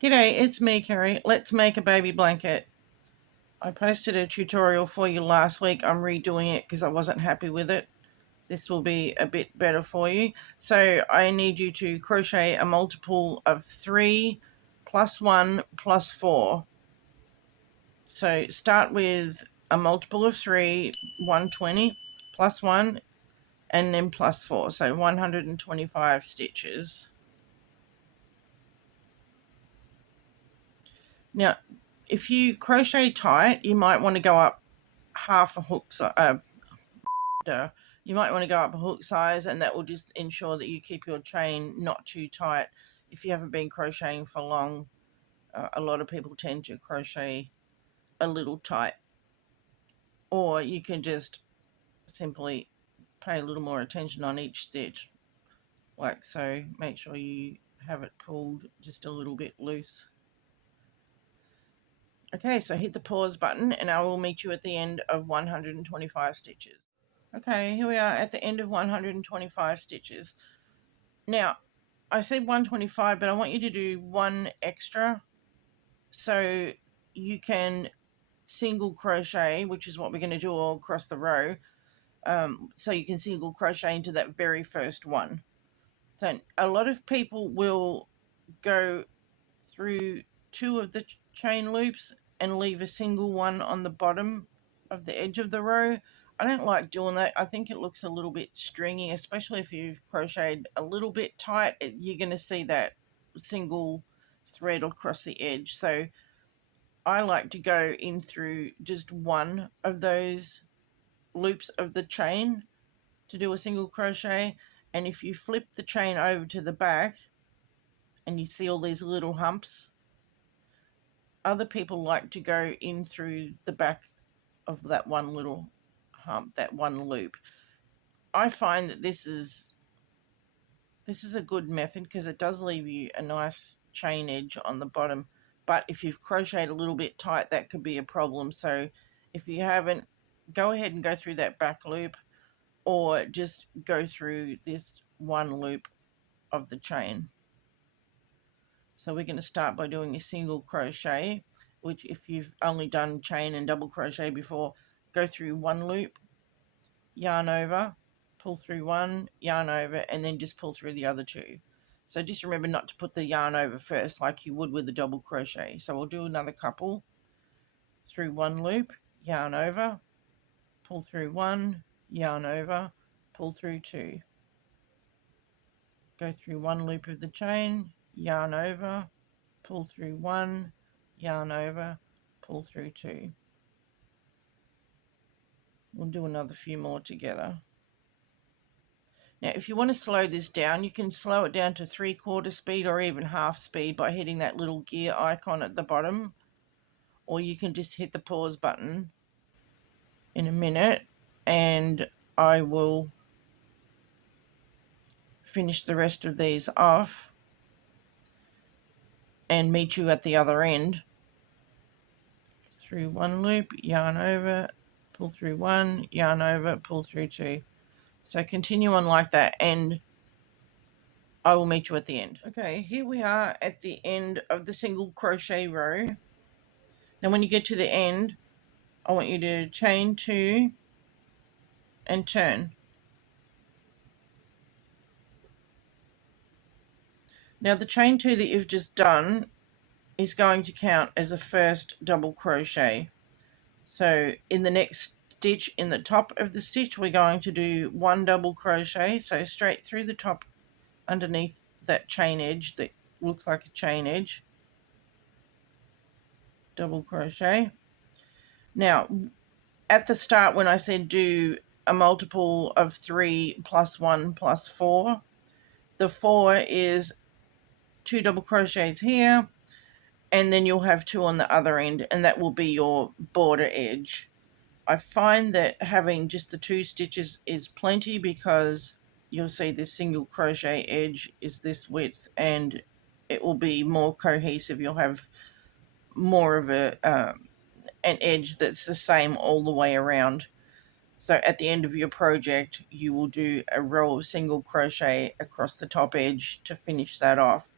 G'day, it's me, Kerry. Let's make a baby blanket. I posted a tutorial for you last week. I'm redoing it because I wasn't happy with it. This will be a bit better for you. So I need you to crochet a multiple of 3 plus 1 plus 4. So start with a multiple of 3, 120, plus 1, and then plus 4. So 125 stitches. Now, if you crochet tight, you might want to go up half a hook you might want to go up a hook size, and that will just ensure that you keep your chain not too tight. If you haven't been crocheting for long, a lot of people tend to crochet a little tight, or you can just simply pay a little more attention on each stitch, like so. Make sure you have it pulled just a little bit loose. Okay, so hit the pause button and I will meet you at the end of 125 stitches. Okay, here we are at the end of 125 stitches. Now, I said 125, but I want you to do one extra so you can single crochet, which is what we're going to do all across the row. So you can single crochet into that very first one. So a lot of people will go through 2 of the chain loops and leave a single one on the bottom of the edge of the row. I don't like doing that. I think it looks a little bit stringy, especially if you've crocheted a little bit tight. You're going to see that single thread across the edge. So I like to go in through just one of those loops of the chain to do a single crochet. And if you flip the chain over to the back and you see all these little humps, other people like to go in through the back of that one little hump, that one loop. I find that this is a good method because it does leave you a nice chain edge on the bottom, but if you've crocheted a little bit tight, that could be a problem. So if you haven't, go ahead and go through that back loop, or just go through this one loop of the chain. So we're going to start by doing a single crochet, which if you've only done chain and double crochet before, go through one loop, yarn over, pull through one, yarn over, and then just pull through the other 2. So just remember not to put the yarn over first like you would with a double crochet. So we'll do another couple through one loop, yarn over, pull through one, yarn over, pull through 2. Go through one loop of the chain, yarn over, pull through one, yarn over, pull through 2. We'll do another few more together. Now, if you want to slow this down, you can slow it down to 3/4 speed or even half speed by hitting that little gear icon at the bottom, or you can just hit the pause button in a minute and I will finish the rest of these off and meet you at the other end. Through one loop, yarn over, pull through one, yarn over, pull through 2. So continue on like that and I will meet you at the end. Okay, here we are at the end of the single crochet row. Now when you get to the end, I want you to chain 2 and turn. Now the chain 2 that you've just done is going to count as a first double crochet. So in the next stitch in the top of the stitch, we're going to do 1 double crochet, so straight through the top underneath that chain edge that looks like a chain edge, double crochet. Now at the start when I said do a multiple of 3 plus 1 plus 4, the 4 is 2 double crochets here, and then you'll have 2 on the other end, and that will be your border edge. I find that having just the 2 stitches is plenty because you'll see this single crochet edge is this width and it will be more cohesive. You'll have more of an edge that's the same all the way around. So at the end of your project, you will do a row of single crochet across the top edge to finish that off.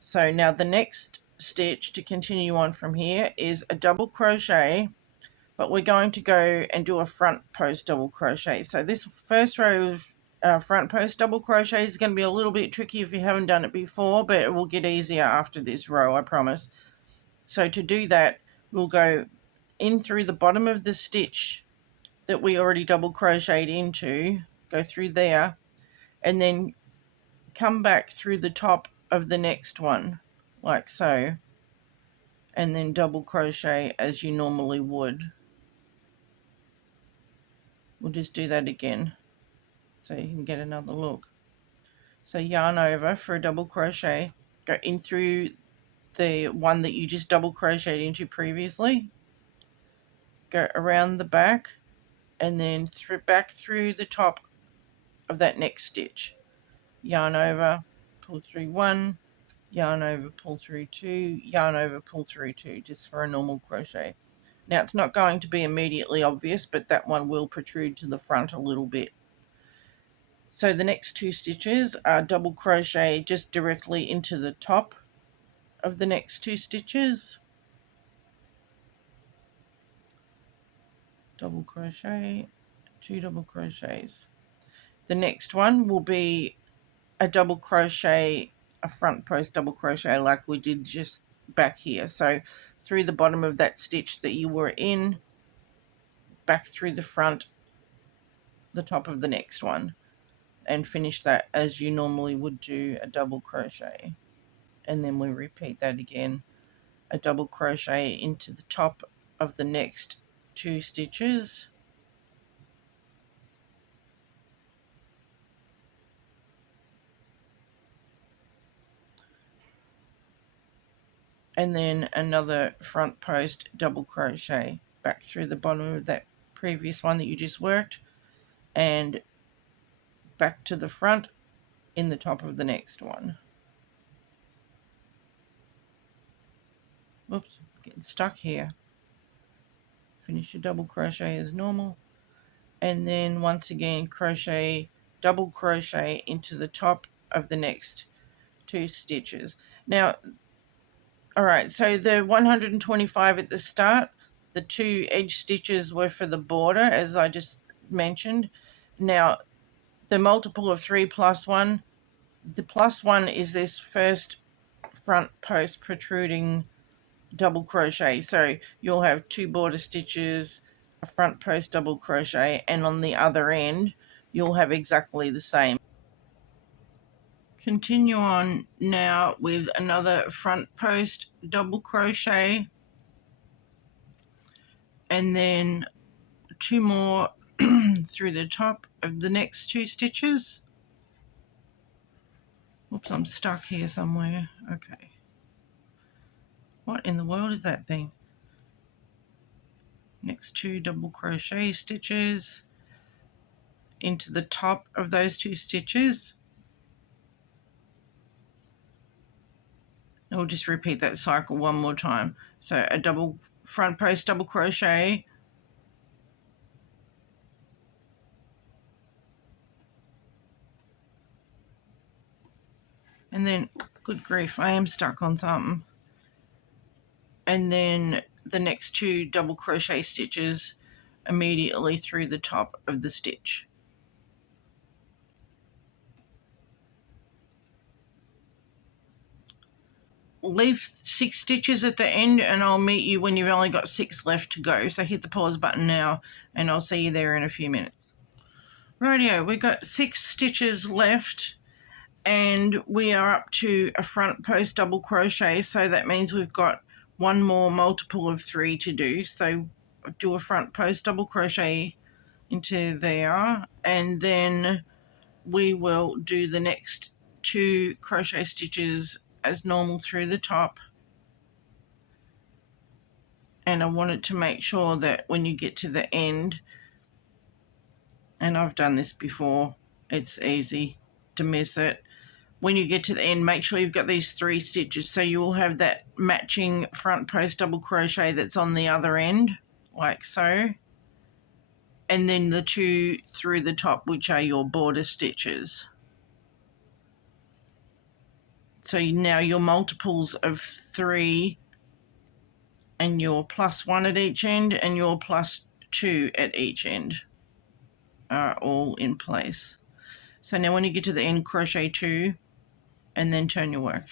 So now the next stitch to continue on from here is a double crochet, but we're going to go and do a front post double crochet. So this first row of front post double crochet is going to be a little bit tricky if you haven't done it before, but it will get easier after this row, I promise. So to do that, we'll go in through the bottom of the stitch that we already double crocheted into, go through there, and then come back through the top of the next one, like so, and then double crochet as you normally would. We'll just do that again so you can get another look. So yarn over for a double crochet, go in through the one that you just double crocheted into previously, go around the back, and then back through the top of that next stitch. Yarn over, pull through one, yarn over, pull through two, yarn over, pull through two, just for a normal crochet. Now it's not going to be immediately obvious, but that one will protrude to the front a little bit. So the next two stitches are double crochet just directly into the top of the next two stitches. Double crochet, two double crochets. The next one will be a double crochet, a front post double crochet like we did just back here. So through the bottom of that stitch that you were in, back through the front, the top of the next one, and finish that as you normally would do a double crochet. And then we repeat that again, a double crochet into the top of the next two stitches, and then another front post double crochet back through the bottom of that previous one that you just worked, and back to the front in the top of the next one. Whoops, getting stuck here. Finish your double crochet as normal, and then once again crochet, double crochet into the top of the next two stitches. Now, all right, so the 125 at the start, the two edge stitches were for the border, as I just mentioned. Now, the multiple of 3 plus 1, the plus 1 is this first front post protruding double crochet. So you'll have two border stitches, a front post double crochet, and on the other end, you'll have exactly the same. Continue on now with another front post double crochet, and then two more through the top of the next two stitches. Whoops, I'm stuck here somewhere. Okay. What in the world is that thing? Next two double crochet stitches into the top of those two stitches. And we'll just repeat that cycle one more time. So a double front post double crochet, and then, good grief, I am stuck on something. And then the next two double crochet stitches immediately through the top of the stitch. Leave 6 stitches at the end, and I'll meet you when you've only got 6 left to go. So hit the pause button now, and I'll see you there in a few minutes. Rightio, we've got 6 stitches left, and we are up to a front post double crochet, so that means we've got one more multiple of 3 to do. So do a front post double crochet into there, and then we will do the next 2 crochet stitches as normal through the top. And I wanted to make sure that when you get to the end, and I've done this before, it's easy to miss it. When you get to the end, make sure you've got these 3 stitches, so you will have that matching front post double crochet that's on the other end, like so, and then the 2 through the top, which are your border stitches. So now your multiples of 3 and your +1 at each end and your +2 at each end are all in place. So now when you get to the end, crochet 2 and then turn your work.